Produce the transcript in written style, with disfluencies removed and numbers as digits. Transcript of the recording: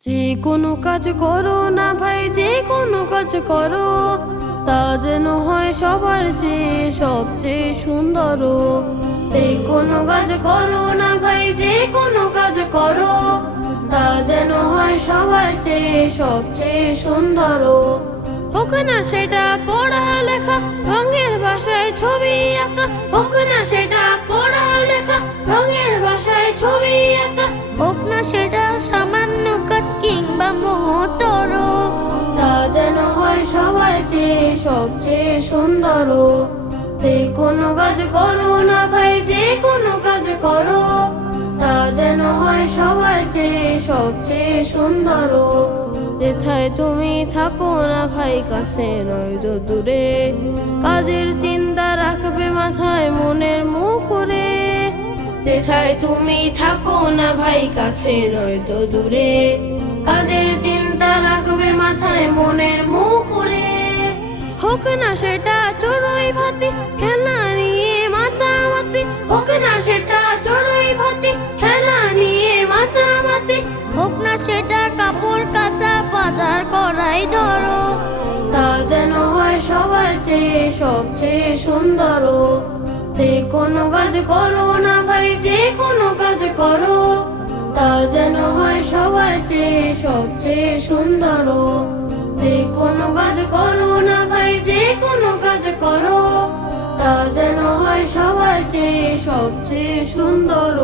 যে কোনো কাজ করো না ভাই, যে কোনো কাজ করো, তা যেন হয় সবার চেয়ে সবচেয়ে সুন্দর। যে কোনো কাজ করো না ভাই, যে কোনো কাজ করো, তা যেন হয় সবার চেয়ে সবচেয়ে সুন্দর। হোক না সেটা পড়ালেখা, রঙের ভাষায় ছবি আঁকা, হোক না সেটা পড়ালেখা, রঙের ভাষায় ছবি আঁকা, হোক না সেটা সামান্য কাজ কিংবা মহতর, তা যেন হয় সবার চেয়ে সবচেয়ে সুন্দর। যে কোনো কাজ করো না ভাই, যে কোনো কাজ করো, তা যেন হয় সবার চেয়ে সবচেয়ে সুন্দর। যেথায় তুমি থাকো না ভাই, কাছে নয়তো দূরে, কাজের চিন্তা রাখবে মাথায় মনের মুখরে। যেথায় তুমি থাকো না ভাই, কাছে নয়তো দূরে, কাজের চিন্তা রাখবে মাথায় মনের মুখরে। হোক না সেটা চড়ুই ভাতি, খেলা নিয়ে মাতামাতি, হোক না সেটা চড়ুই ভাতি, খেলা নিয়ে মাতামাতি, হোক না সেটা কাপড় কাচা বাজার করাই ধরো, তা যেন হয় সবার চেয়ে সবচেয়ে সুন্দর। যে কোনো কাজ করো না ভাই, যে কোনো কাজ করো, তা যেন হয় সবার চেয়ে সবচেয়ে সুন্দর। যে কোনো কাজ করো না ভাই, যে কোনো কাজ করো, তা যেন হয় সবার চেয়ে সবচেয়ে সুন্দর।